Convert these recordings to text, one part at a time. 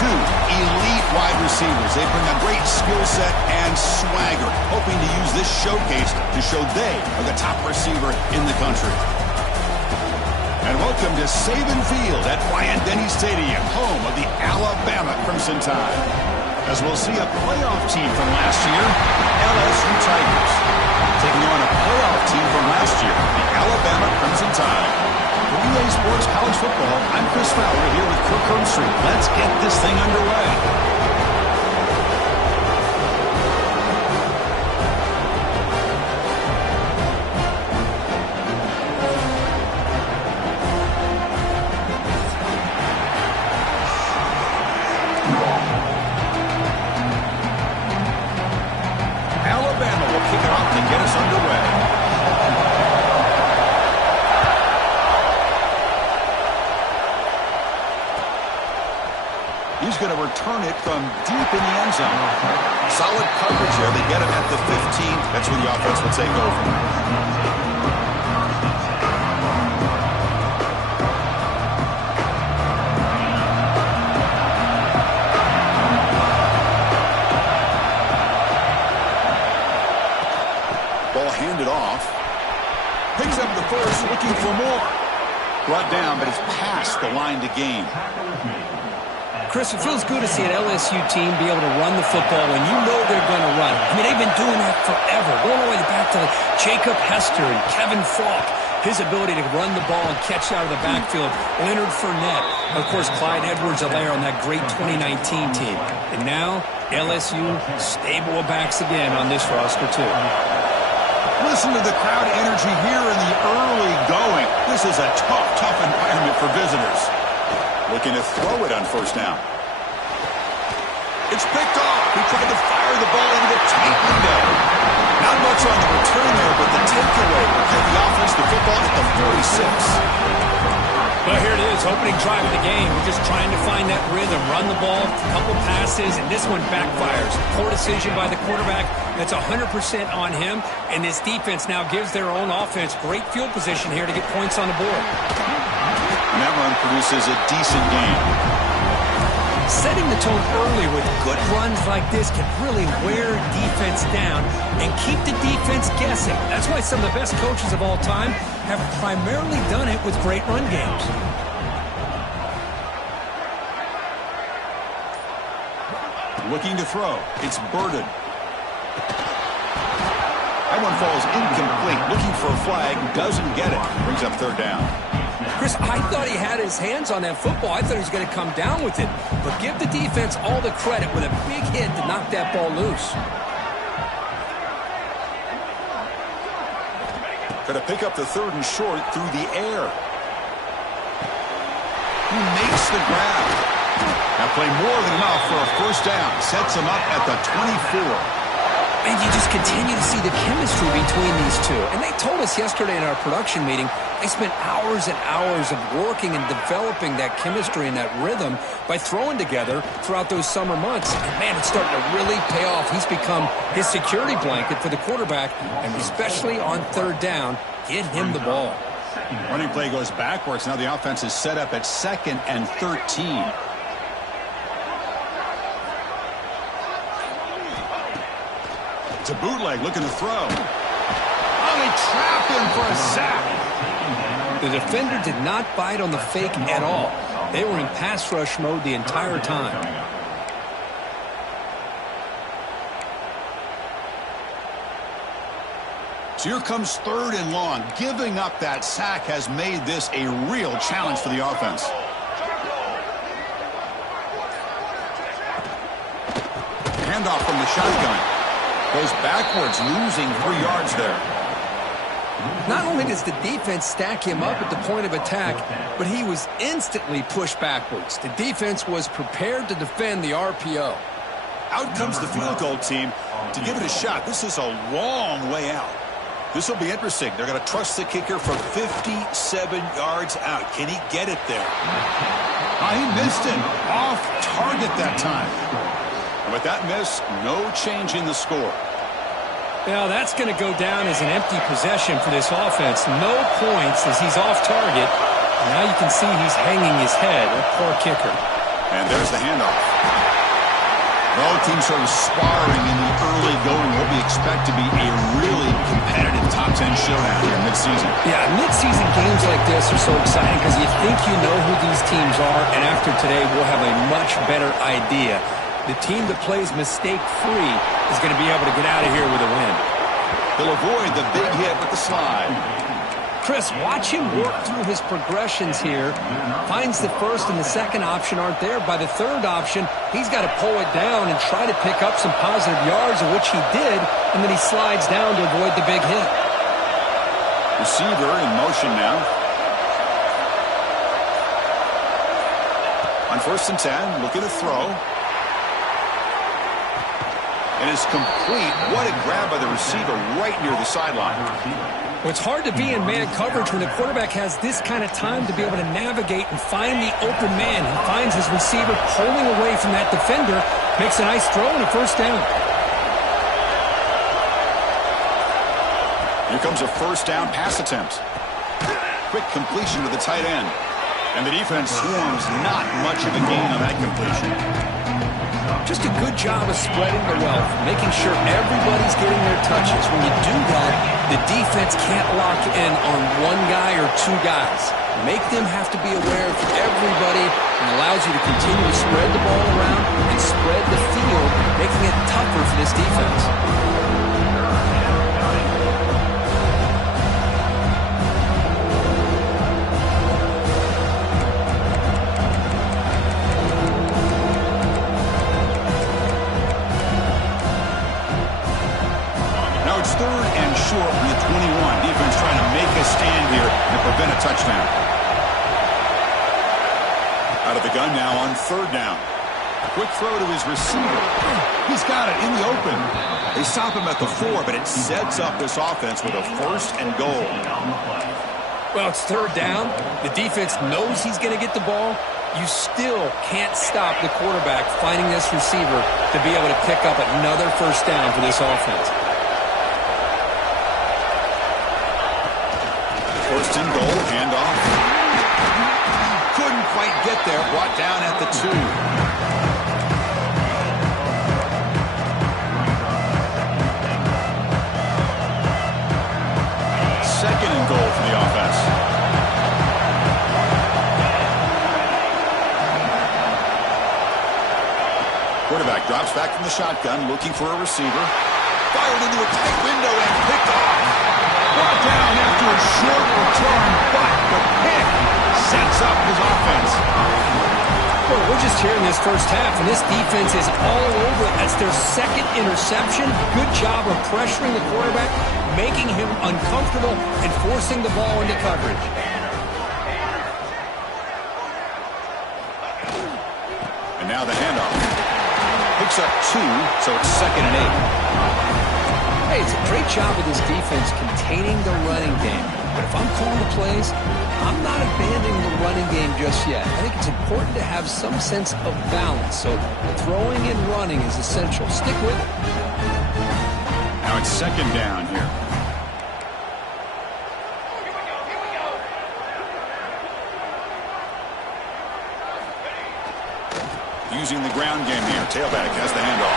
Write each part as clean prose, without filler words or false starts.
two elite wide receivers. They bring a great skill set and swagger, hoping to use this showcase to show they are the top receiver in the country. And welcome to Saban Field at Bryant-Denny Stadium, home of the Alabama Crimson Tide. As we'll see a playoff team from last year, LSU Tigers, taking on a playoff team from last year, the Alabama Crimson Tide. For EA Sports College Football, I'm Chris Fowler here with Kirk Herbstreit. Let's get this thing underway. He's going to return it from deep in the end zone. Solid coverage here. They get him at the 15. That's where the offense will take over. Ball handed off. Picks up the first, looking for more. Brought down, but it's past the line to gain. Chris, it feels good to see an LSU team be able to run the football when you know they're going to run. I mean, they've been doing that forever, going all the way back to Jacob Hester and Kevin Falk. His ability to run the ball and catch out of the backfield. Leonard Fournette. Of course, Clyde Edwards-Helaire on that great 2019 team. And now, LSU stable of backs again on this roster, too. Listen to the crowd energy here in the early going. This is a tough environment for visitors. Looking to throw it on first down. It's picked off. He tried to fire the ball into the tight window. Not much on the return there, but the takeaway will give the offense the football at the 46. Well, here it is, opening drive of the game. We're just trying to find that rhythm, run the ball, a couple passes, and this one backfires. Poor decision by the quarterback. That's 100% on him, and this defense now gives their own offense great field position here to get points on the board. And that run produces a decent game. Setting the tone early with good runs like this can really wear defense down and keep the defense guessing. That's why some of the best coaches of all time have primarily done it with great run games. Looking to throw. It's Burden. That one falls incomplete. Looking for a flag. Doesn't get it. Brings up third down. Chris, I thought he had his hands on that football. I thought he was going to come down with it. But give the defense all the credit with a big hit to knock that ball loose. Got to pick up the third and short through the air. He makes the grab. That play more than enough for a first down. Sets him up at the 24. And you just continue to see the chemistry between these two. And they told us yesterday in our production meeting, they spent hours and hours of working and developing that chemistry and that rhythm by throwing together throughout those summer months. And, man, it's starting to really pay off. He's become his security blanket for the quarterback, and especially on third down, get him the ball. Running play goes backwards. Now the offense is set up at 2nd and 13. It's a bootleg looking to throw. Oh, they trap him for a sack. The defender did not bite on the fake at all. They were in pass rush mode the entire time. So here comes 3rd and long. Giving up that sack has made this a real challenge for the offense. Handoff from the shotgun. Goes backwards, losing 3 yards there. Not only does the defense stack him up at the point of attack, but he was instantly pushed backwards. The defense was prepared to defend the RPO. Out comes the field goal team to give it a shot. This is a long way out. This will be interesting. They're going to trust the kicker from 57 yards out. Can he get it there? He missed it. Off target that time. And with that miss, no change in the score. Now that's going to go down as an empty possession for this offense. No points as he's off target. And now you can see he's hanging his head. A poor kicker. And there's the handoff. Both teams sort of sparring in the early going. What we expect to be a really competitive top 10 showdown here mid-season. Yeah, mid-season games like this are so exciting because you think you know who these teams are, and after today we'll have a much better idea. The team that plays mistake-free is going to be able to get out of here with a win. He'll avoid the big hit with the slide. Chris, watch him work through his progressions here. Finds the first and the second option aren't there. By the third option, he's got to pull it down and try to pick up some positive yards, of which he did, and then he slides down to avoid the big hit. Receiver in motion now. On 1st and 10, looking to throw. And it's complete. What a grab by the receiver right near the sideline. Well, it's hard to be in man coverage when the quarterback has this kind of time to be able to navigate and find the open man. He finds his receiver pulling away from that defender, makes a nice throw and a first down. Here comes a first down pass attempt. Quick completion to the tight end. And the defense swarms not much of a gain on that completion. Just a good job of spreading the wealth, making sure everybody's getting their touches. When you do that, the defense can't lock in on one guy or two guys. Make them have to be aware of everybody and allows you to continue to spread the ball around and spread the field, making it tougher for this defense. It's 3rd and short from the 21. Defense trying to make a stand here and prevent a touchdown. Out of the gun now on 3rd down. Quick throw to his receiver. He's got it in the open. They stop him at the 4, but it sets up this offense with a 1st and goal. Well, it's 3rd down. The defense knows he's going to get the ball. You still can't stop the quarterback finding this receiver to be able to pick up another first down for this offense. 1st and goal, handoff. Couldn't quite get there, brought down at the 2. 2nd and goal for the offense. Quarterback drops back from the shotgun, looking for a receiver. Fired into a tight window and picked off. Brought down after a short return, but the pick sets up his offense. Well, we're just here in this first half, and this defense is all over it. That's their 2nd interception. Good job of pressuring the quarterback, making him uncomfortable, and forcing the ball into coverage. And now the handoff. Picks up 2, so it's 2nd and 8. Hey, it's a great job of this defense containing the running game. But if I'm calling the plays, I'm not abandoning the running game just yet. I think it's important to have some sense of balance. So throwing and running is essential. Stick with it. Now it's 2nd down here. Using the ground game here. Tailback has the handoff.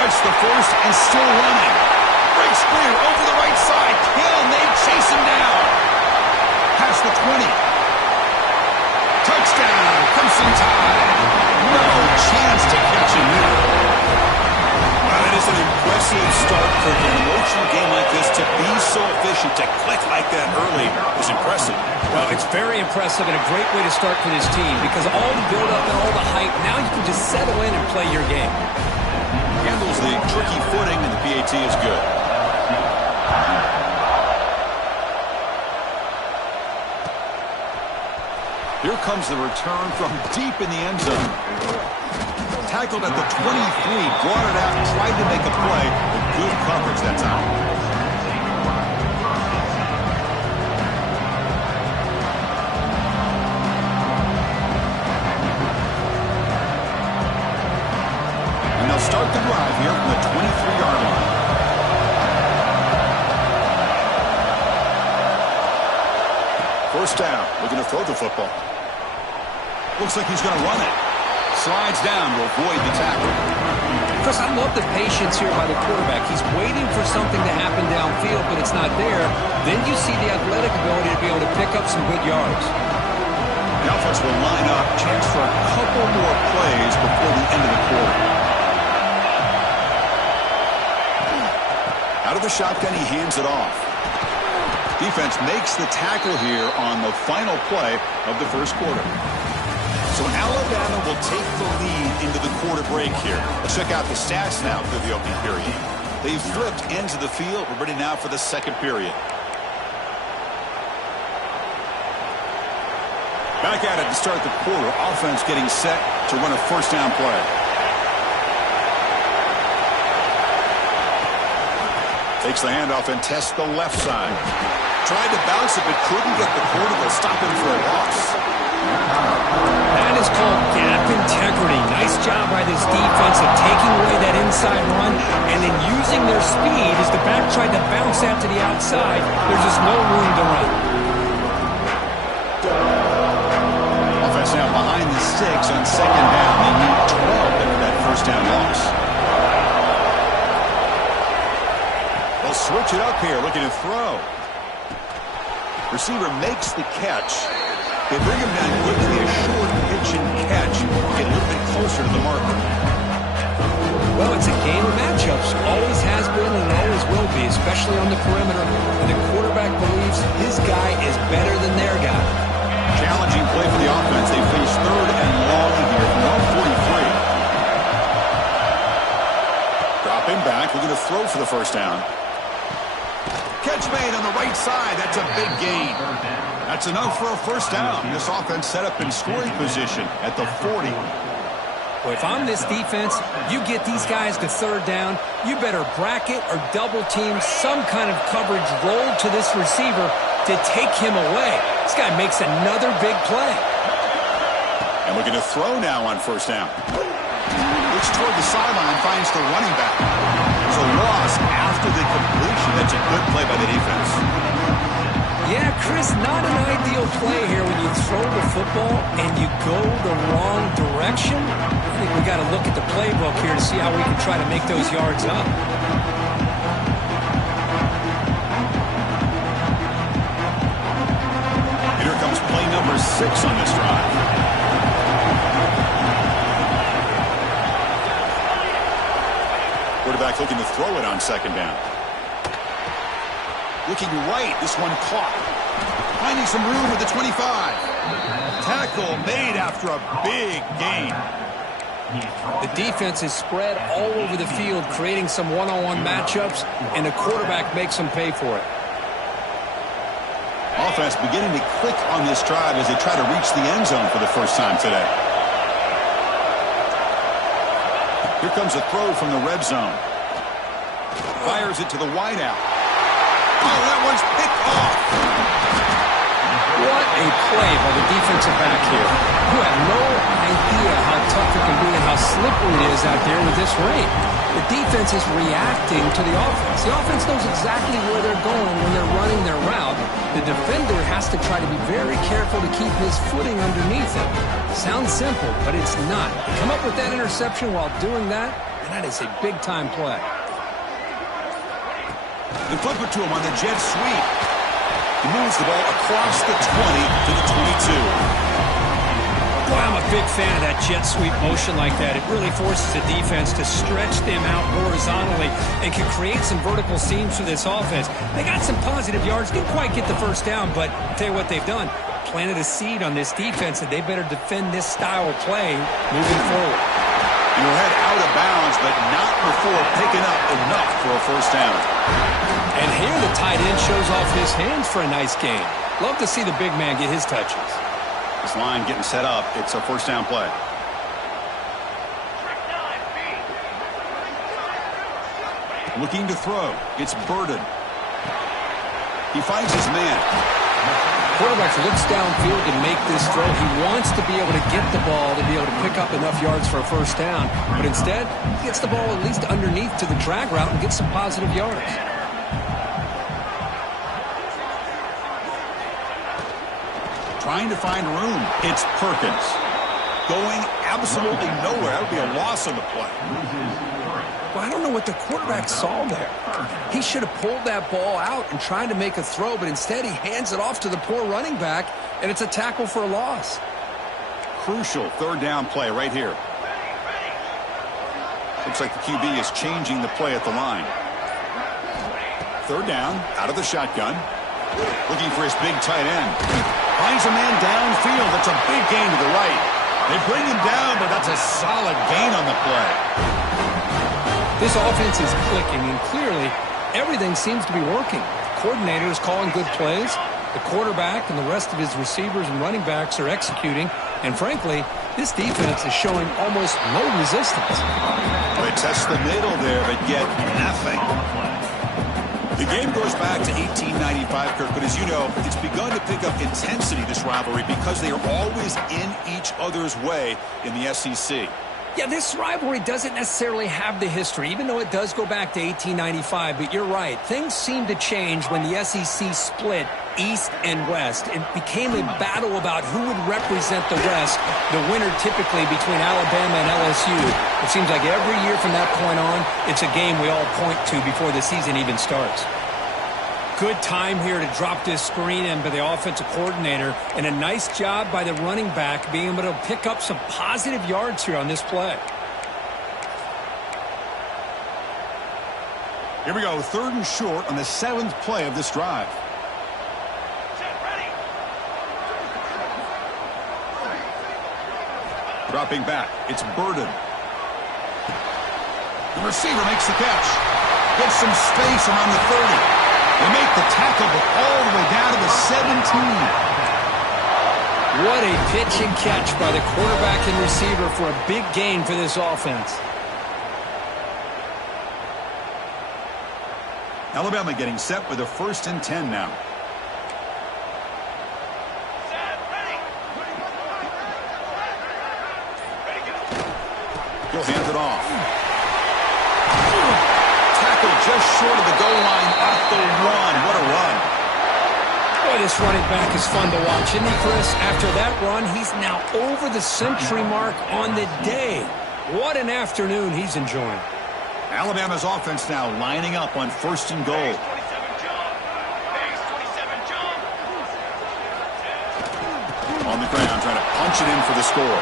Gets the first and still running. Breaks clear over the right side. Can they chase him down? Past the 20. Touchdown. Crimson Tide. No chance to catch him here. Well, that is an impressive start for an emotional game like this. To be so efficient, to click like that early is impressive. Well, it's very impressive and a great way to start for this team because all the build-up and all the hype, now you can just settle in and play your game. Handles the tricky footing, and the PAT is good. Here comes the return from deep in the end zone. Tackled at the 23, brought it out, tried to make a play, but good coverage that time. And they'll start the drive here from the 23-yard line. First down, looking to throw the football. Looks like he's going to run it. slides down to avoid the tackle. Chris, I love the patience here by the quarterback. He's waiting for something to happen downfield, but it's not there. Then you see the athletic ability to be able to pick up some good yards. The offense will line up, chance for a couple more plays before the end of the quarter. Out of the shotgun, he hands it off. Defense makes the tackle here on the final play of the first quarter. So Alabama will take the lead into the quarter break here. Let's check out the stats now through the opening period. They've flipped ends of the field. We're ready now for the second period. Back at it to start the quarter. Offense getting set to run a first down play. Takes the handoff and tests the left side. Tried to bounce it but couldn't get the quarter. They'll stop him for a loss. That is called gap integrity. Nice job by this defense of taking away that inside run and then using their speed as the back tried to bounce that to the outside. There's just no room to run. Offense now behind the 6 on second down. They need 12 after that first down loss. They'll switch it up here, looking to throw. Receiver makes the catch. They bring him down quickly, a short pitch and catch. Get a little bit closer to the marker. Well, it's a game of matchups. Always has been and always will be, especially on the perimeter. And the quarterback believes his guy is better than their guy. Challenging play for the offense. They finish third and long here from 143. Dropping back, looking to throw for the first down. Catch made on the right side. That's a big gain. That's enough for a first down. This offense set up in scoring position at the 40. Well, if I'm this defense, you get these guys to third down, you better bracket or double team some kind of coverage roll to this receiver to take him away. This guy makes another big play. And looking to throw now on first down. Looks toward the sideline, finds the running back. There's a loss after the completion. That's a good play by the defense. Yeah, Chris, not an ideal play here when you throw the football and you go the wrong direction. I think we got to look at the playbook here to see how we can try to make those yards up. Here comes play number 6 on this drive. Quarterback looking to throw it on second down. Looking right, this one caught. Finding some room at the 25. Tackle made after a big gain. The defense is spread all over the field, creating some one-on-one matchups, and the quarterback makes them pay for it. Offense beginning to click on this drive as they try to reach the end zone for the first time today. Here comes a throw from the red zone. Fires it to the wideout. Oh, that one's picked off. What a play by the defensive back here. You have no idea how tough it can be and how slippery it is out there with this rain. The defense is reacting to the offense. The offense knows exactly where they're going when they're running their route. The defender has to try to be very careful to keep his footing underneath him. Sounds simple, but it's not. Come up with that interception while doing that, and that is a big-time play. They flip it to him on the jet sweep. He moves the ball across the 20 to the 22. Boy, I'm a big fan of that jet sweep motion like that. It really forces the defense to stretch them out horizontally and can create some vertical seams for this offense. They got some positive yards. Didn't quite get the first down, but I'll tell you what they've done. Planted a seed on this defense, and they better defend this style of play moving forward. Your head out of bounds, but not before picking up enough for a first down. And here the tight end shows off his hands for a nice gain. Love to see the big man get his touches. This line getting set up. It's a first down play. Looking to throw. It's Burden. He finds his man. Quarterback looks downfield to make this throw. He wants to be able to get the ball to be able to pick up enough yards for a first down. But instead, he gets the ball at least underneath to the drag route and gets some positive yards. Trying to find room. It's Perkins. going absolutely nowhere. That would be a loss on the play. Well, I don't know what the quarterback saw there. He should have pulled that ball out and tried to make a throw, but instead he hands it off to the poor running back, and it's a tackle for a loss. Crucial third down play right here. Looks like the QB is changing the play at the line. Third down, out of the shotgun. Looking for his big tight end. Finds a man downfield. That's a big gain to the right. They bring him down, but that's a solid gain on the play. This offense is clicking, and clearly everything seems to be working. The coordinator is calling good plays. The quarterback and the rest of his receivers and running backs are executing. And frankly, this defense is showing almost no resistance. They test the middle there, but get nothing. The game goes back to 1895, Kirk, but as you know, it's begun to pick up intensity, this rivalry, because they are always in each other's way in the SEC. Yeah, this rivalry doesn't necessarily have the history, even though it does go back to 1895. But you're right. Things seemed to change when the SEC split East and West. It became a battle about who would represent the West, the winner typically between Alabama and LSU. It seems like every year from that point on, it's a game we all point to before the season even starts. Good time here to drop this screen in by the offensive coordinator, and a nice job by the running back being able to pick up some positive yards here on this play. Here we go, third and short on the 7th play of this drive. Dropping back, it's Burden. The receiver makes the catch. Gets some space around the 30. They make the tackle, but all the way down to the 17. What a pitch and catch by the quarterback and receiver for a big gain for this offense. Alabama getting set with a 1st and 10 now. He'll hand it off. Just short of the goal line off the run. What a run. Boy, this running back is fun to watch, isn't he, Chris? After that run, he's now over the century mark on the day. What an afternoon he's enjoying. Alabama's offense now lining up on 1st and goal. On the ground, trying to punch it in for the score.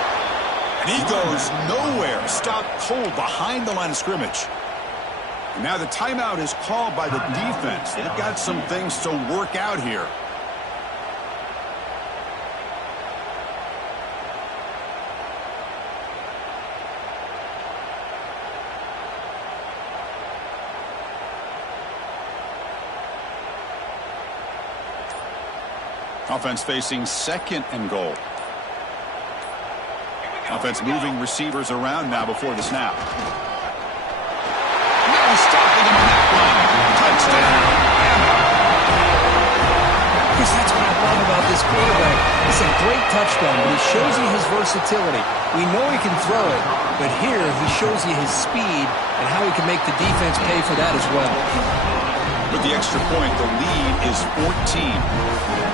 And he goes nowhere. Stopped cold behind the line of scrimmage. Now the timeout is called by the defense. They've got some things to work out here. Offense facing 2nd and goal. Offense moving receivers around now before the snap. Stopping him on that one. Touchdown. Chris, that's what I love about this quarterback. It's a great touchdown, but he shows you his versatility. We know he can throw it, but here he shows you his speed and how he can make the defense pay for that as well. With the extra point, the lead is 14.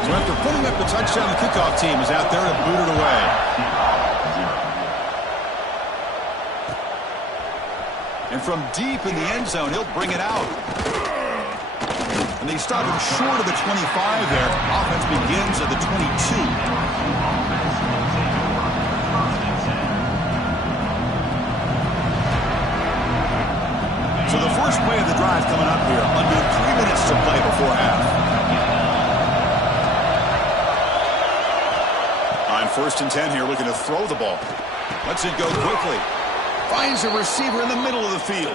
So after putting up the touchdown, the kickoff team is out there to boot it away. And from deep in the end zone, he'll bring it out. And they stop him short of the 25 there. Offense begins at the 22. So the first play of the drive coming up here. Under 3 minutes to play before half. On 1st and 10 here, looking to throw the ball. Lets it go quickly. Finds a receiver in the middle of the field.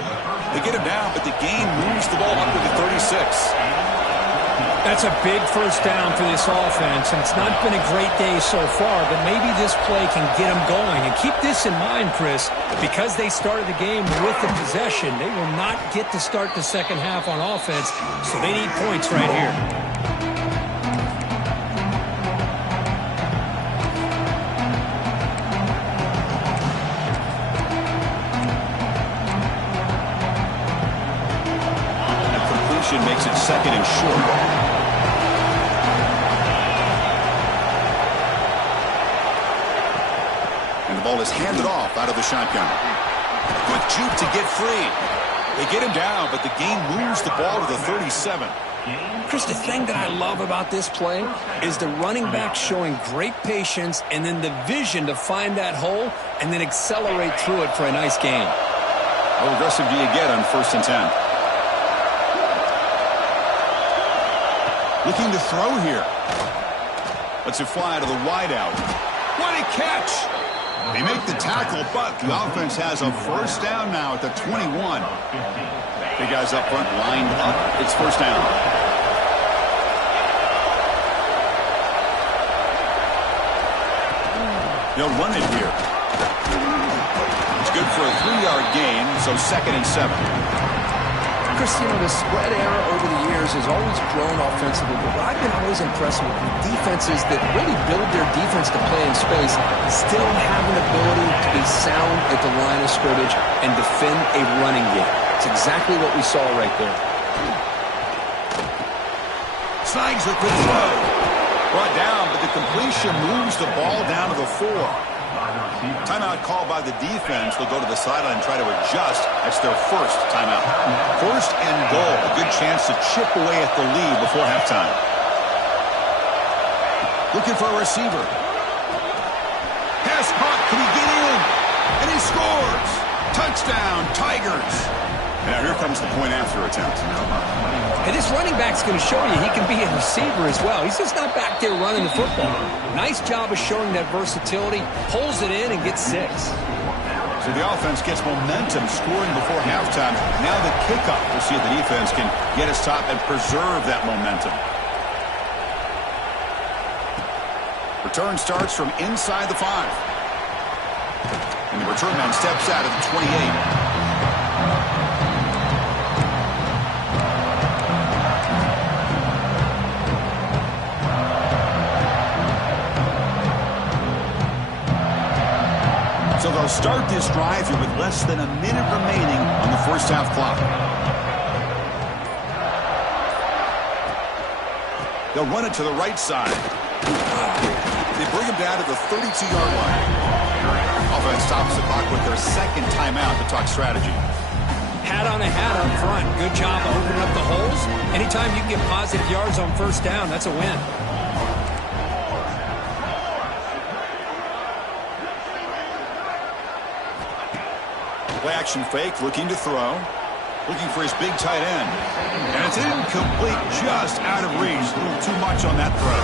They get him down, but the gain moves the ball up to the 36. That's a big first down for this offense, and it's not been a great day so far, but maybe this play can get them going. And keep this in mind, Chris, because they started the game with the possession, they will not get to start the second half on offense, so they need points right here. Makes it 2nd and short. And the ball ball is handed off out of the shotgun. Quick juke to get free. They get him down, but the game moves the ball to the 37. Chris, the thing that I love about this play is the running back showing great patience and then the vision to find that hole and then accelerate through it for a nice gain. How aggressive do you get on 1st and 10? Looking to throw here. Lets it fly to the wideout. What a catch! They make the tackle, but the offense has a first down now at the 21. The guys up front lined up. It's first down. They'll run it here. It's good for a 3-yard gain, so 2nd and 7. Chris, the spread era over the years has always grown offensively, but I've been always impressed with defenses that really build their defense to play in space, still have an ability to be sound at the line of scrimmage and defend a running game. It's exactly what we saw right there. Snags the throw. Brought down, but the completion moves the ball down to the 4. Timeout called by the defense. They'll go to the sideline and try to adjust. That's their first timeout. 1st and goal. A good chance to chip away at the lead before halftime. Looking for a receiver. Pass caught. Can he get in? And he scores. Touchdown, Tigers. Now here comes the point after attempt. And this running back's going to show you he can be a receiver as well. He's just not back there running the football. Nice job of showing that versatility. Pulls it in and gets 6. So the offense gets momentum scoring before halftime. Now the kickoff. We'll see if the defense can get us top and preserve that momentum. Return starts from inside the 5. And the return man steps out of the 28. So they'll start this drive here with less than a minute remaining on the first half clock. They'll run it to the right side. They bring him down to the 32-yard line. Offense stops the clock with their second timeout to talk strategy. Hat on a hat up front. Good job of opening up the holes. Anytime you can get positive yards on first down, that's a win. Play action fake, looking to throw. Looking for his big tight end. And it's incomplete, just out of reach. A little too much on that throw.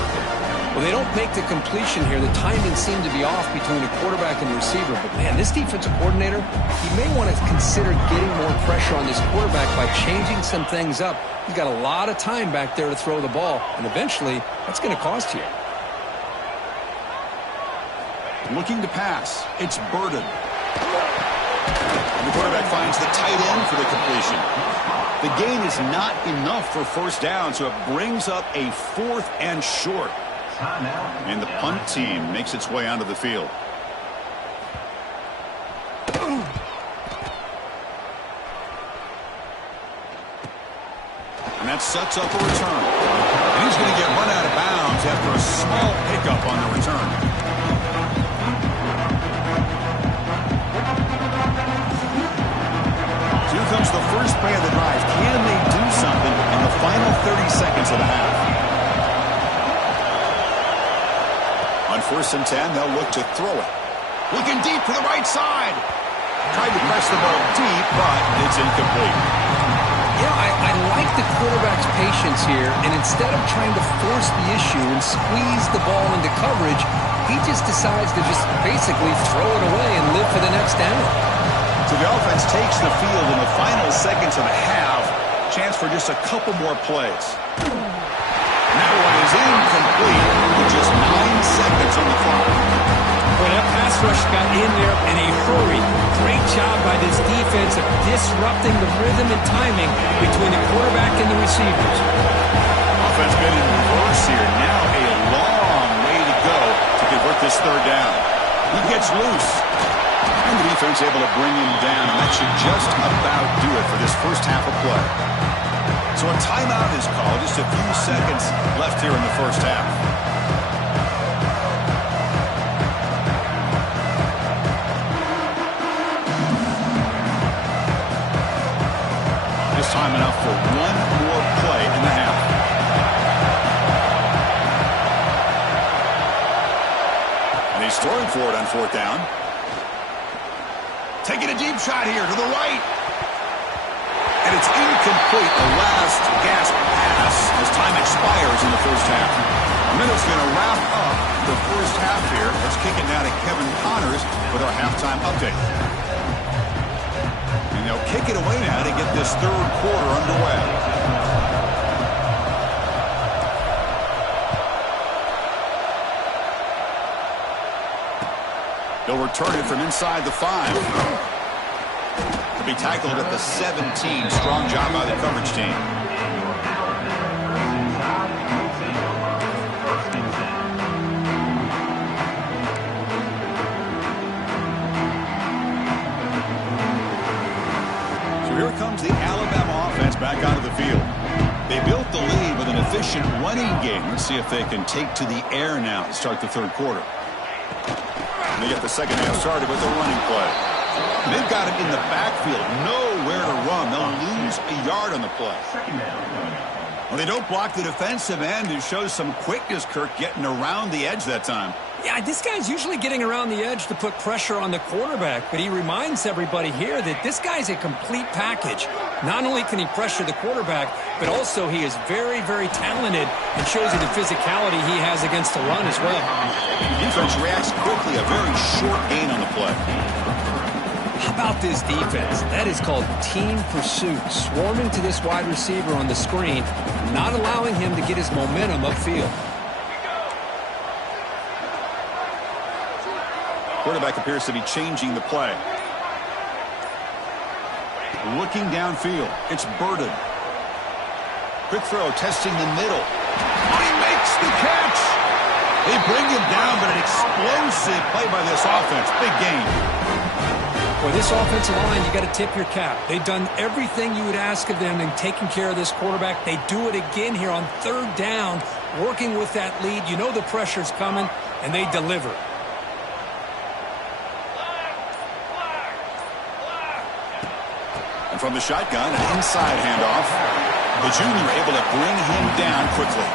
Well, they don't make the completion here. The timing seemed to be off between the quarterback and the receiver. But, man, this defensive coordinator, he may want to consider getting more pressure on this quarterback by changing some things up. He's got a lot of time back there to throw the ball. And eventually, that's going to cost you. Looking to pass. It's Burden. And the quarterback finds the tight end for the completion. The gain is not enough for first down, so it brings up a 4th and short. And the punt team makes its way onto the field. And that sets up a return. And he's going to get run out of bounds after a small pickup on the return. Here comes the first play of the drive. Can they do something in the final 30 seconds of the half? On 1st and 10, they'll look to throw it. Looking deep to the right side. Tried to press the ball deep, but it's incomplete. I like the quarterback's patience here, and instead of trying to force the issue and squeeze the ball into coverage, he just decides to just basically throw it away and live for the next down. So the offense takes the field in the final seconds of the half. Chance for just a couple more plays. And that one is incomplete with just 9 seconds on the clock. Well, that pass rush got in there in a hurry. Great job by this defense of disrupting the rhythm and timing between the quarterback and the receivers. Offense been in reverse here. Now a long way to go to convert this 3rd down. He gets loose. And the defense able to bring him down, and that should just about do it for this first half of play. So a timeout is called. Just a few seconds left here in the first half. time enough for one more play in the half. And he's throwing for it on fourth down. Taking a deep shot here to the right. And it's incomplete, the last gasp pass as time expires in the first half. A minute's going to wrap up the first half here. Let's kick it now to Kevin Connors with our halftime update. And they'll kick it away now to get this third quarter underway. They'll return it from inside the 5. To be tackled at the 17. Strong job by the coverage team. So here comes the Alabama offense back onto the field. They built the lead with an efficient running game. Let's see if they can take to the air now to start the third quarter. And they get the second half started with a running play. They've got him in the backfield, nowhere to run. They'll lose a yard on the play. Well, they don't block the defensive end, who shows some quickness, Kirk, getting around the edge that time. Yeah, this guy's usually getting around the edge to put pressure on the quarterback, but he reminds everybody here that this guy's a complete package. Not only can he pressure the quarterback, but also he is very, very talented and shows you the physicality he has against the run as well. The defense reacts quickly, a very short gain on the play. How about this defense? That is called team pursuit. Swarming to this wide receiver on the screen, not allowing him to get his momentum upfield. Quarterback appears to be changing the play. Looking downfield. It's Burden. Quick throw, testing the middle. Oh, he makes the catch! They bring him down, but an explosive play by this offense. Big game. Boy, this offensive line, you got to tip your cap. They've done everything you would ask of them in taking care of this quarterback. They do it again here on third down, working with that lead. You know the pressure's coming, and they deliver. And from the shotgun, an inside handoff. The junior able to bring him down quickly.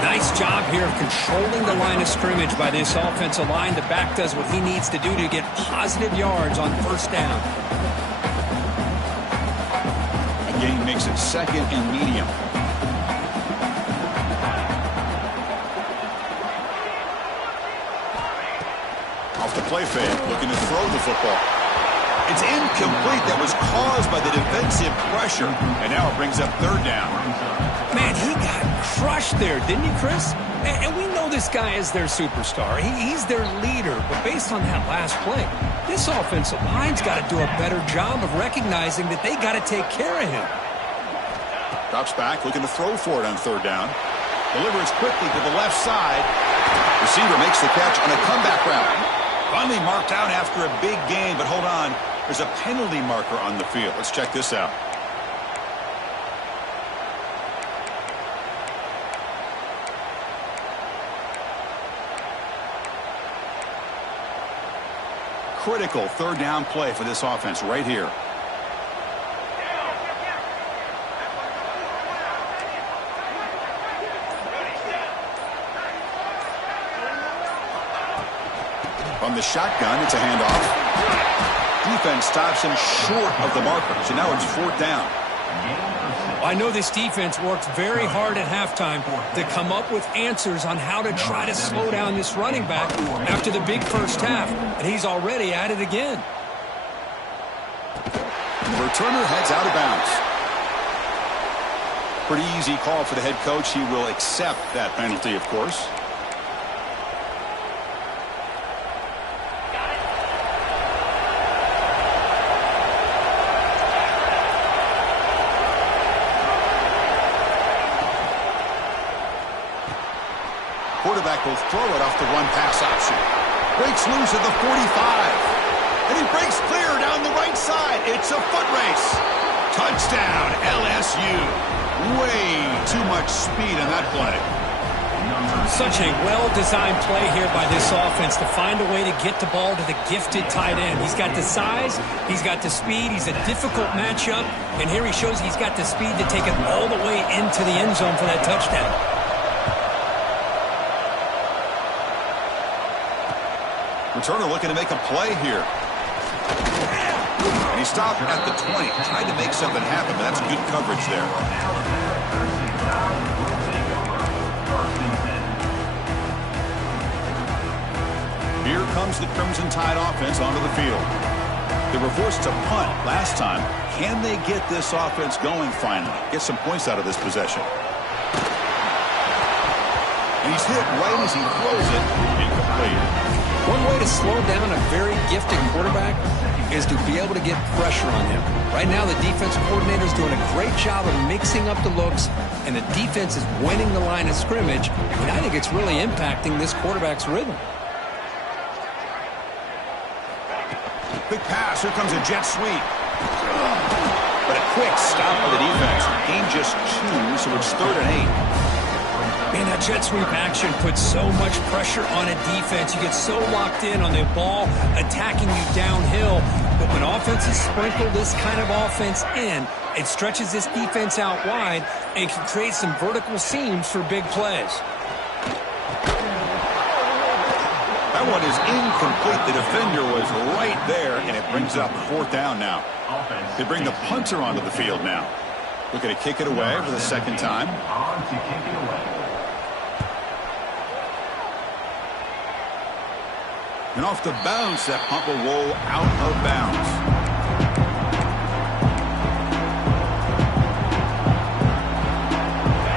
Nice job here of controlling the line of scrimmage by this offensive line. The back does what he needs to do to get positive yards on first down. A gain makes it second and medium. Off the play fake, looking to throw the football. It's incomplete. That was caused by the defensive pressure. And now it brings up third down. Man, he got crushed there, didn't he, Chris? And we know this guy is their superstar. He's their leader. But based on that last play, this offensive line's got to do a better job of recognizing that they got to take care of him. Drops back, looking to throw for it on third down. Delivers quickly to the left side. Receiver makes the catch on a comeback route. Finally marked out after a big game, but hold on. There's a penalty marker on the field. Let's check this out. Critical third down play for this offense right here. From the shotgun, it's a handoff. Defense stops him short of the marker, so now it's fourth down. Well, I know this defense worked very hard at halftime to come up with answers on how to try to slow down this running back after the big first half, and he's already at it again. And the returner heads out of bounds. Pretty easy call for the head coach. He will accept that penalty, of course. Quarterback will throw it off the run-pass option. Breaks loose at the 45. And he breaks clear down the right side. It's a foot race. Touchdown, LSU. Way too much speed on that play. Such a well-designed play here by this offense to find a way to get the ball to the gifted tight end. He's got the size, he's got the speed, he's a difficult matchup, and here he shows he's got the speed to take it all the way into the end zone for that touchdown. Returner looking to make a play here. And he stopped at the 20, tried to make something happen, but that's good coverage there. Here comes the Crimson Tide offense onto the field. They were forced to punt last time. Can they get this offense going finally? Get some points out of this possession. And he's hit right as he throws it. Incomplete. One way to slow down a very gifted quarterback is to be able to get pressure on him. Right now, the defensive coordinator is doing a great job of mixing up the looks, and the defense is winning the line of scrimmage, and I think it's really impacting this quarterback's rhythm. Big pass. Here comes a jet sweep. But a quick stop by the defense. Gain just 2, so it's 3rd and 8. Man, that jet sweep action puts so much pressure on a defense. You get so locked in on the ball attacking you downhill. But when offenses sprinkle this kind of offense in, it stretches this defense out wide and can create some vertical seams for big plays. That one is incomplete. The defender was right there, and it brings up 4th down now. They bring the punter onto the field now. Looking to kick it away for the 2nd time. And off the bounce, that punt will roll out of bounds.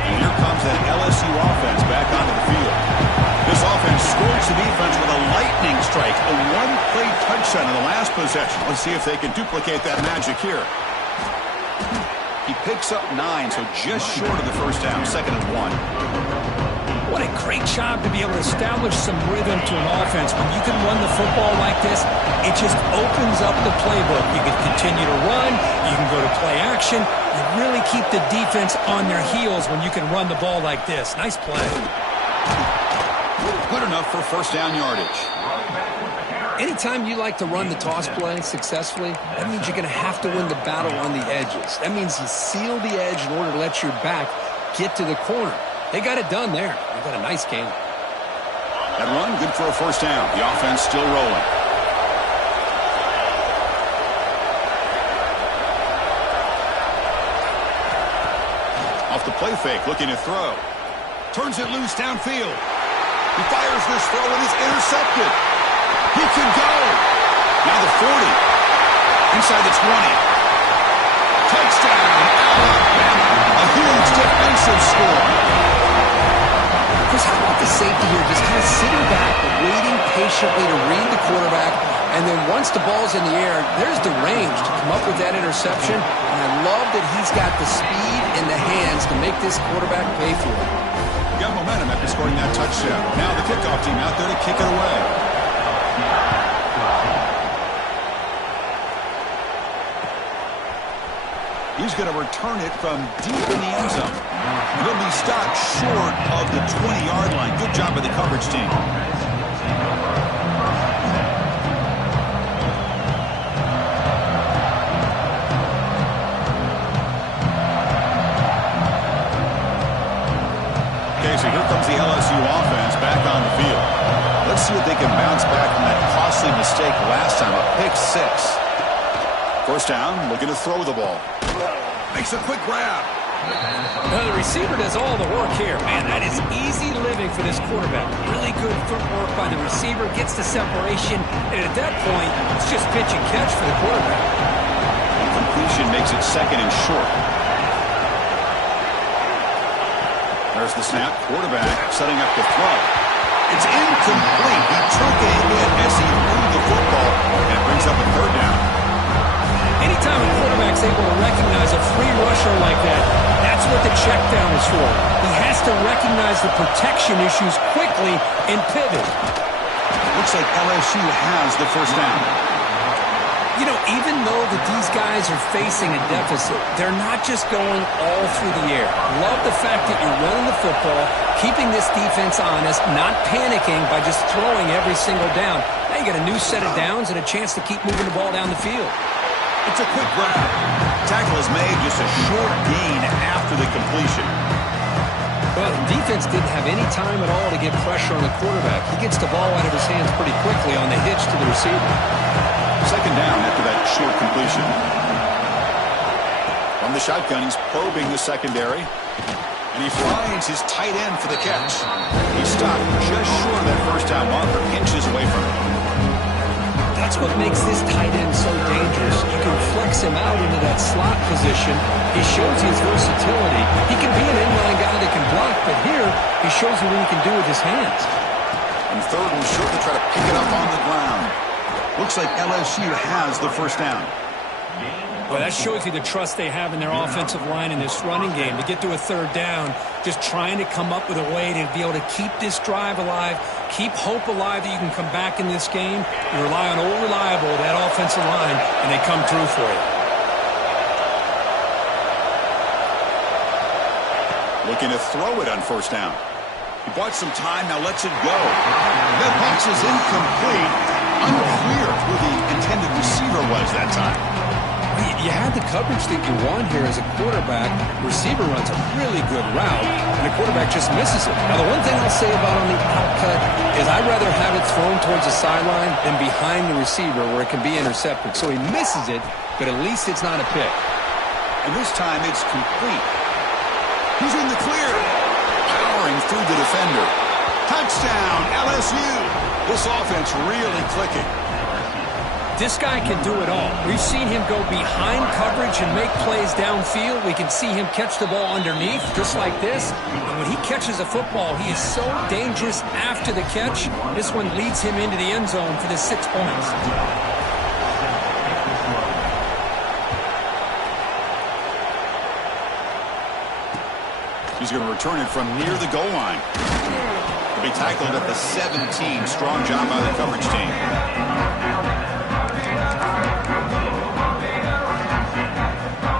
And here comes that LSU offense back onto the field. This offense scores the defense with a lightning strike, a one-play touchdown in the last possession. Let's see if they can duplicate that magic here. He picks up 9, so just short of the 1st down, 2nd and 1. What a great job to be able to establish some rhythm to an offense. When you can run the football like this, it just opens up the playbook. You can continue to run, you can go to play action. You really keep the defense on their heels when you can run the ball like this. Nice play. Good enough for 1st down yardage. Anytime you like to run the toss play successfully, that means you're going to have to win the battle on the edges. That means you seal the edge in order to let your back get to the corner. They got it done there. They got a nice game. That run, good for a 1st down. The offense still rolling. Off the play fake, looking to throw. Turns it loose downfield. He fires this throw and is intercepted. He can go. Now the 40. Inside the 20. Touchdown, Alabama. A huge defensive score. Chris, how about the safety here? Just kind of sitting back, waiting patiently to read the quarterback. And then once the ball's in the air, there's the range to come up with that interception. And I love that he's got the speed in the hands to make this quarterback pay for it. Got momentum after scoring that touchdown. Now the kickoff team out there to kick it away. He's going to return it from deep in the end zone. He'll be stopped short of the 20-yard line. Good job by the coverage team. Okay, so here comes the LSU offense back on the field. Let's see if they can bounce back from that costly mistake last time, a pick 6. 1st down, looking to throw the ball. Makes a quick grab. Now the receiver does all the work here. Man, that is easy living for this quarterback. Really good footwork by the receiver, gets the separation, and at that point, it's just pitch and catch for the quarterback. Completion makes it 2nd and short. There's the snap. Quarterback setting up the throw. It's incomplete. He took a hit as he threw the football, and it brings up a 3rd down. Anytime a quarterback's able to recognize a free rusher like that, that's what the check down is for. He has to recognize the protection issues quickly and pivot. Looks like LSU has the 1st down. You know, even though that these guys are facing a deficit, they're not just going all through the air. Love the fact that you're running the football, keeping this defense honest, not panicking by just throwing every single down. Now you got a new set of downs and a chance to keep moving the ball down the field. It's a quick grab. Tackle is made, just a short gain after the completion. Well, the defense didn't have any time at all to get pressure on the quarterback. He gets the ball out of his hands pretty quickly on the hitch to the receiver. Second down after that short completion. From the shotgun, he's probing the secondary. And he finds his tight end for the catch. He's stopped just short of that first down marker, inches away from it. That's what makes this tight end so dangerous. You can flex him out into that slot position. He shows his versatility. He can be an inline guy that can block, but here he shows you what he can do with his hands. And third and short to try to pick it up on the ground. Looks like LSU has the first down. Well, that shows you the trust they have in their offensive line in this running game. To get to a third down, just trying to come up with a way to be able to keep this drive alive, keep hope alive that you can come back in this game. You rely on old reliable, that offensive line, and they come through for you. Looking to throw it on first down. He bought some time, now lets it go. That pass is incomplete. Unclear who the intended receiver was that time. You had the coverage that you want here as a quarterback. Receiver runs a really good route, and the quarterback just misses it. Now, the one thing I'll say about on the outcut is I'd rather have it thrown towards the sideline than behind the receiver where it can be intercepted. So he misses it, but at least it's not a pick. And this time it's complete. He's in the clear. Powering through the defender. Touchdown, LSU. This offense really clicking. This guy can do it all. We've seen him go behind coverage and make plays downfield. We can see him catch the ball underneath, just like this. And when he catches a football, he is so dangerous after the catch. This one leads him into the end zone for the 6 points. He's going to return it from near the goal line. He'll be tackled at the 17. Strong job by the coverage team.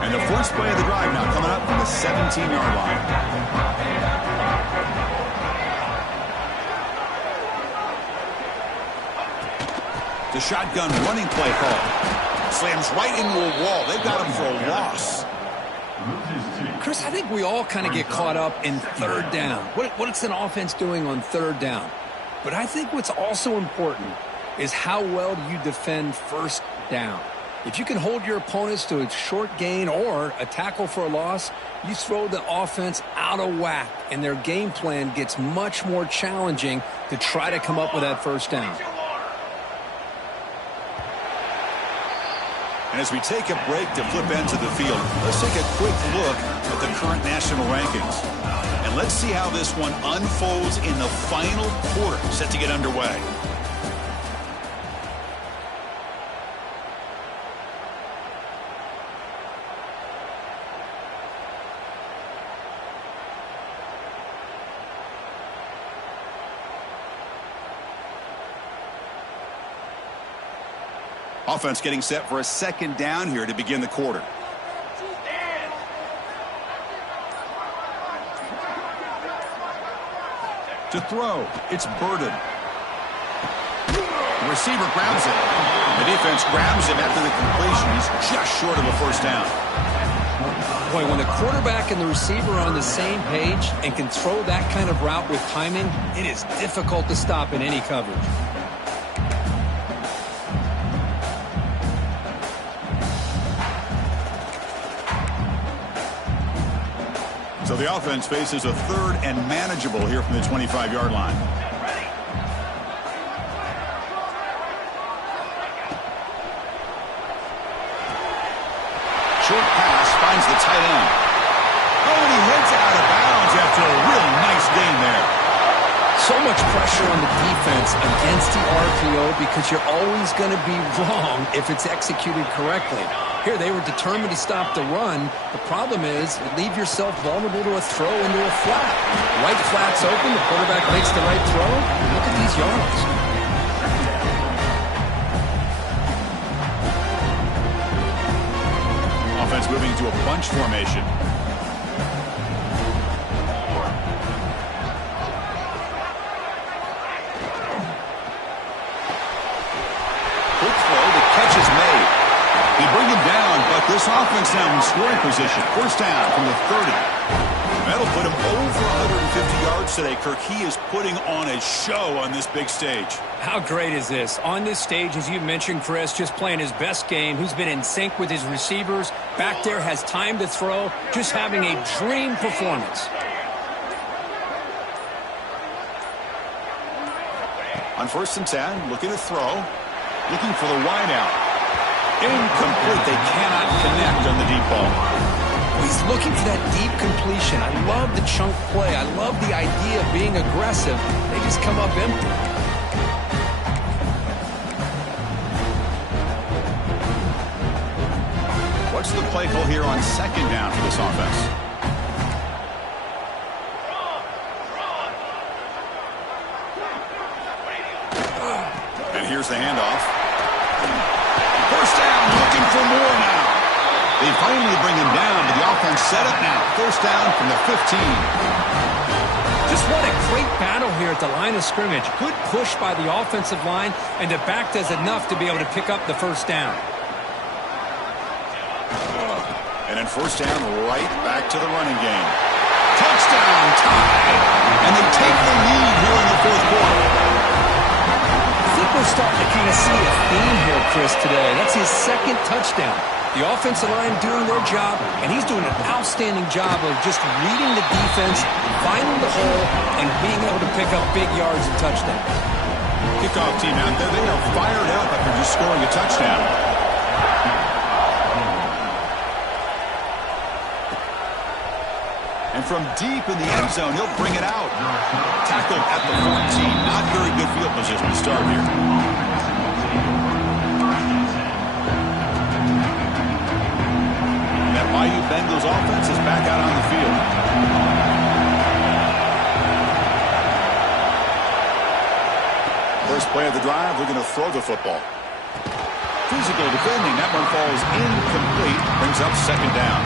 And the first play of the drive now coming up from the 17-yard line. The shotgun running play call. Slams right into a wall. They've got him for a loss. Chris, I think we all kind of get caught up in third down. What's an offense doing on third down? But I think what's also important is how well do you defend first down. If you can hold your opponents to a short gain or a tackle for a loss, you throw the offense out of whack, and their game plan gets much more challenging to try to come up with that first down. And as we take a break to flip ends of the field, let's take a quick look at the current national rankings. And let's see how this one unfolds in the final quarter set to get underway. Offense getting set for a second down here to begin the quarter. To throw, it's Burden. The receiver grabs it. The defense grabs him after the completion. He's just short of a first down. Boy, when the quarterback and the receiver are on the same page and can throw that kind of route with timing, it is difficult to stop in any coverage. So the offense faces a third and manageable here from the 25-yard line. Short pass finds the tight end. Oh, and he heads out of bounds after a really nice gain there. So much pressure on the defense against the RPO because you're always going to be wrong if it's executed correctly. Here, they were determined to stop the run. The problem is, you leave yourself vulnerable to a throw into a flat. Right flat's open, the quarterback makes the right throw. Look at these yards. moving to a bunch formation. Quick throw, the catch is made. They bring him down, but this offense now in scoring position. First down from the 30. That'll put him over 150 yards today, Kirk. He is putting on a show on this big stage. How great is this? On this stage, as you mentioned, Chris, just playing his best game. He's been in sync with his receivers. Back there, has time to throw. Just having a dream performance. On 1st and 10, looking to throw. Looking for the wide out. Incomplete. They cannot connect on the deep ball. He's looking for that deep completion. I love the chunk play. I love the idea of being aggressive. They just come up empty. What's the play call here on 2nd down for this offense? And here's the handoff. First down, looking for more now. They finally bring him down, but the offense set up now. First down from the 15. Just what a great battle here at the line of scrimmage. Good push by the offensive line, and the back does enough to be able to pick up the first down. And then first down, right back to the running game. Touchdown, tie. And they take the lead here in the 4th quarter. I think we're starting to kind of see a theme here, Chris, today. That's his 2nd touchdown. The offensive line doing their job, and he's doing an outstanding job of just reading the defense, finding the hole, and being able to pick up big yards and touchdowns. Kickoff team out there, they are fired up after just scoring a touchdown. And from deep in the end zone, he'll bring it out. Tackled at the 14. Not very good field position to start here. That Bayou Bengals offense is back out on the field. First play of the drive, we're going to throw the football. Physical defending. That one falls incomplete. Brings up 2nd down.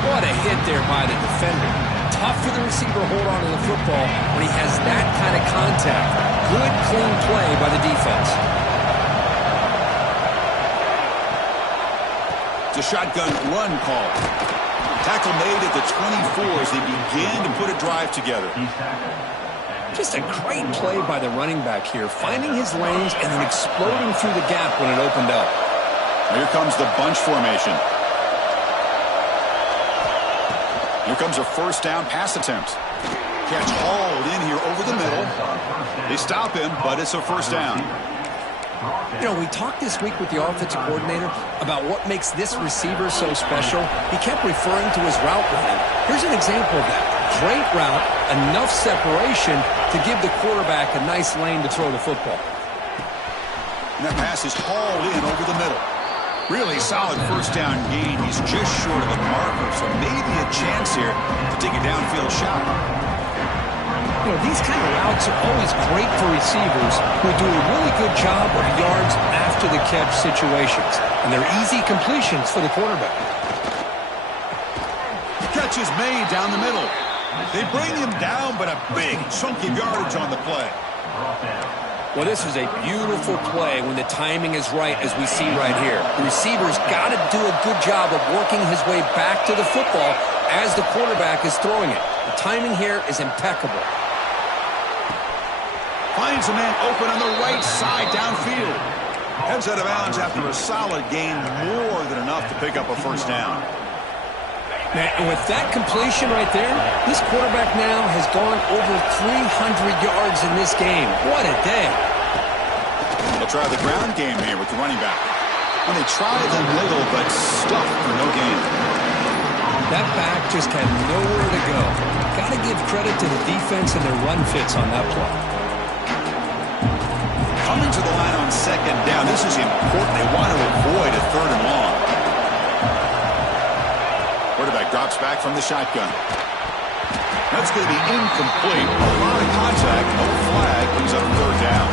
What a hit there by the defender. Tough for the receiver to hold on to the football when he has that kind of contact. Good, clean play by the defense. It's a shotgun run call. Tackle made at the 24 as they begin to put a drive together. Just a great play by the running back here, finding his lanes and then exploding through the gap when it opened up. Here comes the bunch formation. Here comes a first down pass attempt. Catch hauled in here over the middle. They stop him, but it's a first down. You know, we talked this week with the offensive coordinator about what makes this receiver so special. He kept referring to his route running. Here's an example of that. Great route, enough separation to give the quarterback a nice lane to throw the football. And that pass is hauled in over the middle. Really solid first down gain. He's just short of the marker, so maybe a chance here to take a downfield shot. You know, these kind of routes are always great for receivers who do a really good job of yards after the catch situations. And they're easy completions for the quarterback. Catch is made down the middle. They bring him down, but a big chunk of yardage on the play. Well, this is a beautiful play when the timing is right, as we see right here. The receiver's got to do a good job of working his way back to the football as the quarterback is throwing it. The timing here is impeccable. Finds a man open on the right side downfield. Heads out of bounds after a solid gain, more than enough to pick up a first down. Man, and with that completion right there, this quarterback now has gone over 300 yards in this game. What a day. They'll try the ground game here with the running back. When they try the middle, but stuffed for no gain. That back just had nowhere to go. Got to give credit to the defense and their run fits on that play. Coming to the line on second down. This is important. They want to avoid a third and long. Quarterback drops back from the shotgun. That's going to be incomplete. A lot of contact. No flag. Brings up third down.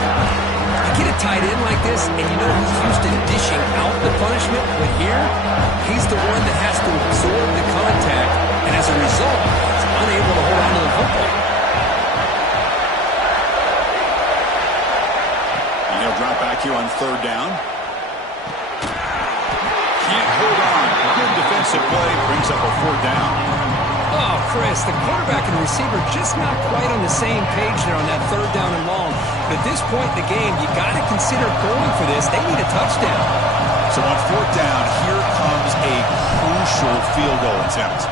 You get a tight end like this, and you know he's used to dishing out the punishment, but here, he's the one that has to absorb the contact, and as a result, he's unable to hold on to the football. And he'll drop back here on third down. Can't hold on. Good defensive play brings up a fourth down. Oh, Chris, the quarterback and the receiver just not quite on the same page there on that third down and long. But at this point in the game, you got to consider going for this. They need a touchdown. So on fourth down, here comes a crucial field goal attempt.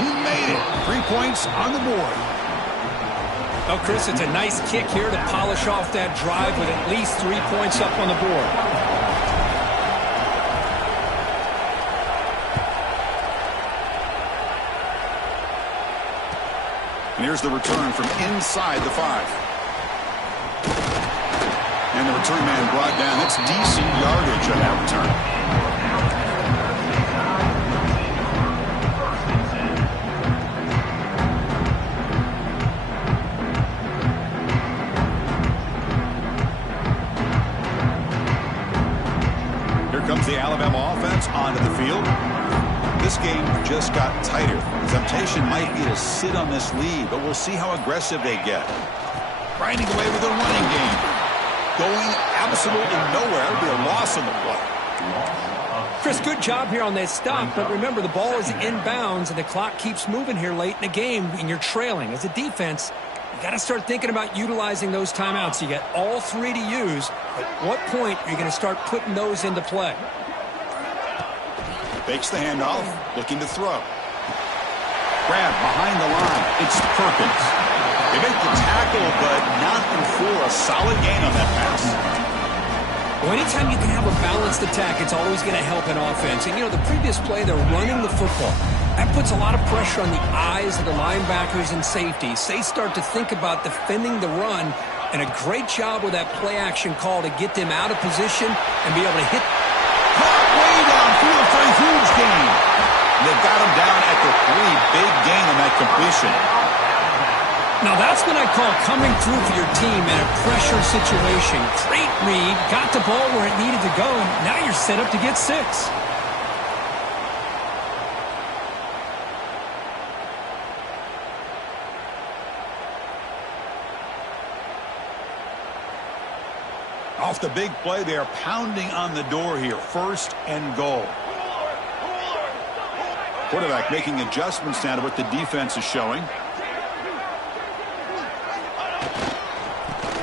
He made it. 3 points on the board. Oh, Chris, it's a nice kick here to polish off that drive with at least 3 points up on the board. And here's the return from inside the 5. And the return man brought down. That's decent yardage on that return. Here comes the Alabama offense onto the field. This game just got tighter. The temptation might be to sit on this lead, but we'll see how aggressive they get. Grinding away with a running game. Going absolutely nowhere. It'll be a loss on the play. Chris, good job here on that stop, but remember the ball is inbounds and the clock keeps moving here late in the game and you're trailing. As a defense, you got to start thinking about utilizing those timeouts. You got all 3 to use. At what point are you going to start putting those into play? Fakes the handoff, looking to throw. Grab behind the line. It's Perkins. They make the tackle, but not before a solid gain on that pass. Well, anytime you can have a balanced attack, it's always going to help an offense. And, you know, the previous play, they're running the football. That puts a lot of pressure on the eyes of the linebackers and safeties. They start to think about defending the run, and a great job with that play action call to get them out of position and be able to hit. Caught way downfield for a huge gain. They've got him down at the 3. Big gain on that completion. Now that's what I call coming through for your team in a pressure situation. Great read, got the ball where it needed to go, and now you're set up to get 6. Off the big play, they are pounding on the door here. 1st and goal. Quarterback making adjustments now to what the defense is showing.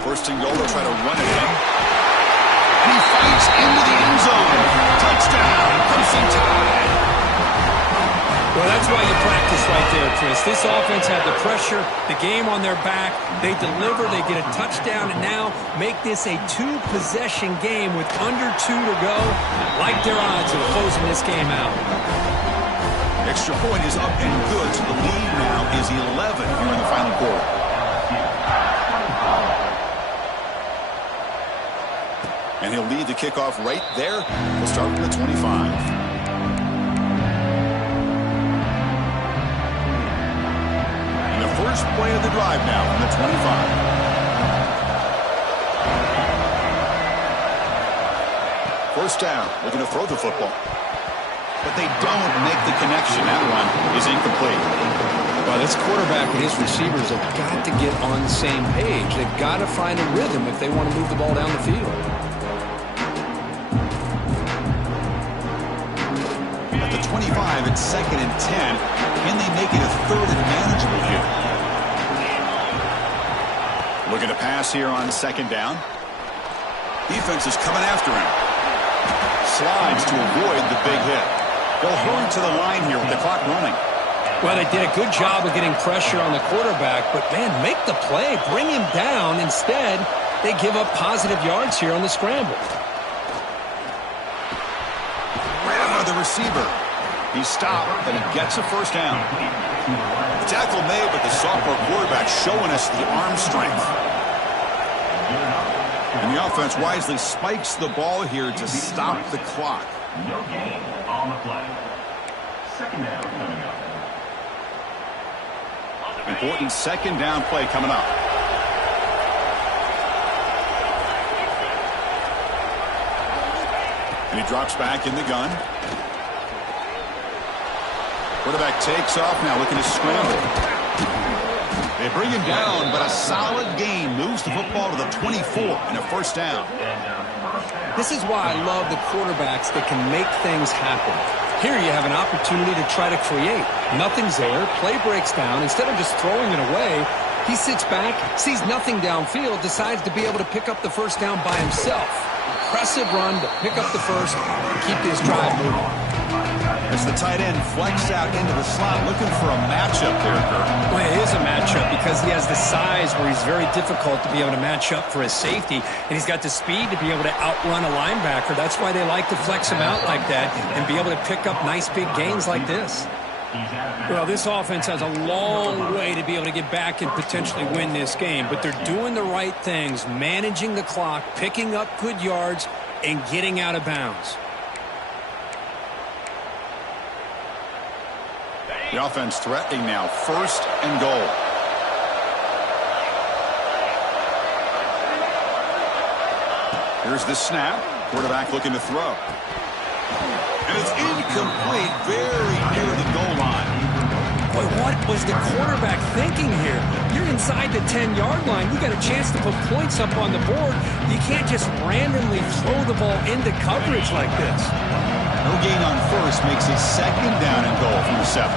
1st and goal, they'll try to run it in. And he fights into the end zone. Touchdown, Crimson Tide. Well, that's why you practice right there, Chris. This offense had the pressure, the game on their back. They deliver, they get a touchdown, and now make this a 2-possession game with under 2 to go. Like their odds of closing this game out. Extra point is up and good, so the lead now is 11 here in the final quarter. And he'll lead the kickoff right there. We'll start from the 25. First play of the drive now from the 25. First down, looking to throw the football. But they don't make the connection. That one is incomplete. Well, this quarterback and his receivers have got to get on the same page. They've got to find a rhythm if they want to move the ball down the field. At the 25, it's 2nd and 10. Can they make it a 3rd and manageable here? Looking to pass here on 2nd down. Defense is coming after him. Slides to avoid the big hit. They'll hurry to the line here with the clock running. Well, they did a good job of getting pressure on the quarterback, but, man, make the play. Bring him down. Instead, they give up positive yards here on the scramble. Right out of the receiver. He stopped, and he gets a 1st down. Tackle made, but the sophomore quarterback showing us the arm strength. And the offense wisely spikes the ball here to stop the clock. No gain on the play. 2nd down coming up. Important 2nd down play coming up. And he drops back in the gun. Quarterback takes off now, looking to scramble. They bring him down, but a solid gain moves the football to the 24 and a first down. This is why I love the quarterbacks that can make things happen. Here you have an opportunity to try to create. Nothing's there. Play breaks down. Instead of just throwing it away, he sits back, sees nothing downfield, decides to be able to pick up the first down by himself. Impressive run to pick up the first and keep this drive moving. As the tight end flexed out into the slot, looking for a matchup there, Kirk. Well, it is a matchup because he has the size where he's very difficult to be able to match up for his safety, and he's got the speed to be able to outrun a linebacker. That's why they like to flex him out like that and be able to pick up nice big gains like this. Well, this offense has a long way to be able to get back and potentially win this game, but they're doing the right things, managing the clock, picking up good yards, and getting out of bounds. The offense threatening now, first and goal. Here's the snap. Quarterback looking to throw. And it's incomplete, very near the goal line. Boy, what was the quarterback thinking here? You're inside the 10-yard line. You got a chance to put points up on the board. You can't just randomly throw the ball into coverage like this. No gain on first makes it second down and goal from the 7.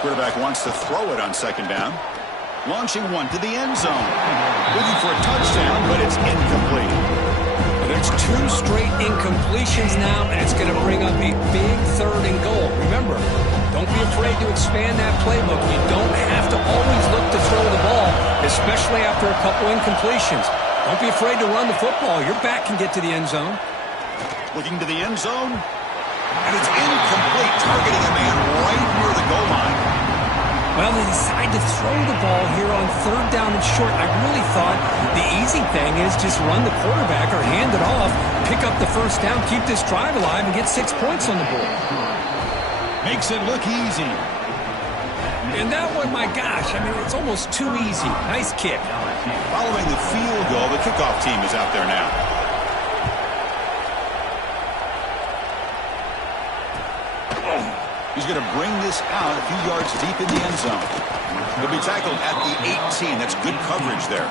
Quarterback wants to throw it on second down. Launching one to the end zone. Looking for a touchdown, but it's incomplete. There's 2 straight incompletions now, and it's going to bring up a big third and goal. Remember, don't be afraid to expand that playbook. You don't have to always look to throw the ball, especially after a couple incompletions. Don't be afraid to run the football. Your back can get to the end zone. Looking to the end zone, and it's incomplete, targeting a man right near the goal line. Well, they decide to throw the ball here on third down and short. I really thought the easy thing is just run the quarterback or hand it off, pick up the first down, keep this drive alive, and get 6 points on the board. Makes it look easy. And that one, my gosh, I mean, it's almost too easy. Nice kick. Following the field goal, the kickoff team is out there now. He's going to bring this out a few yards deep in the end zone. He'll be tackled at the 18. That's good coverage there.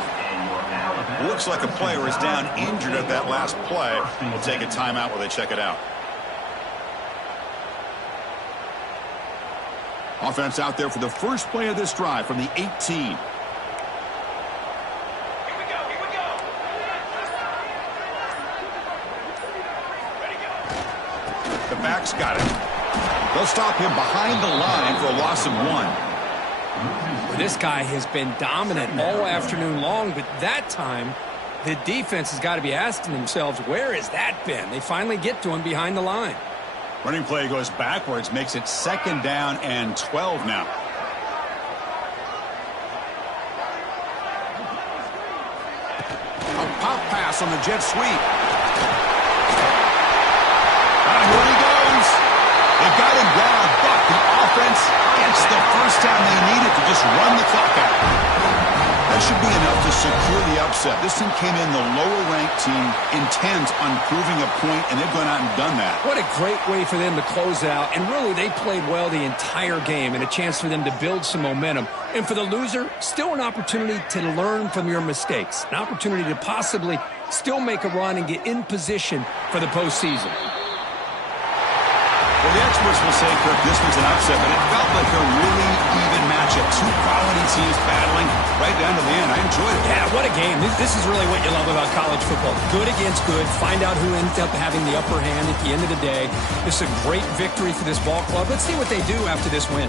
Looks like a player is down injured at that last play. We'll take a timeout while they check it out. Offense out there for the first play of this drive from the 18. The back's got it. They'll stop him behind the line for a loss of 1. This guy has been dominant all afternoon long, but that time the defense has got to be asking themselves, where has that been? They finally get to him behind the line. Running play goes backwards, makes it second down and 12 now. A pop pass on the jet sweep. Here he goes. They've got him down, but the offense gets the first down they needed to just run the clock out. That should be enough to secure the upset. This team came in the lower-ranked team intent on proving a point, and they've gone out and done that. What a great way for them to close out, and really they played well the entire game and a chance for them to build some momentum. And for the loser, still an opportunity to learn from your mistakes, an opportunity to possibly still make a run and get in position for the postseason. Well, the experts will say, Kirk, this was an upset, but it felt like a really even matchup. 2 quality teams battling right down to the end. I enjoyed it. Yeah, what a game. This is really what you love about college football. Good against good. Find out who ends up having the upper hand at the end of the day. This is a great victory for this ball club. Let's see what they do after this win.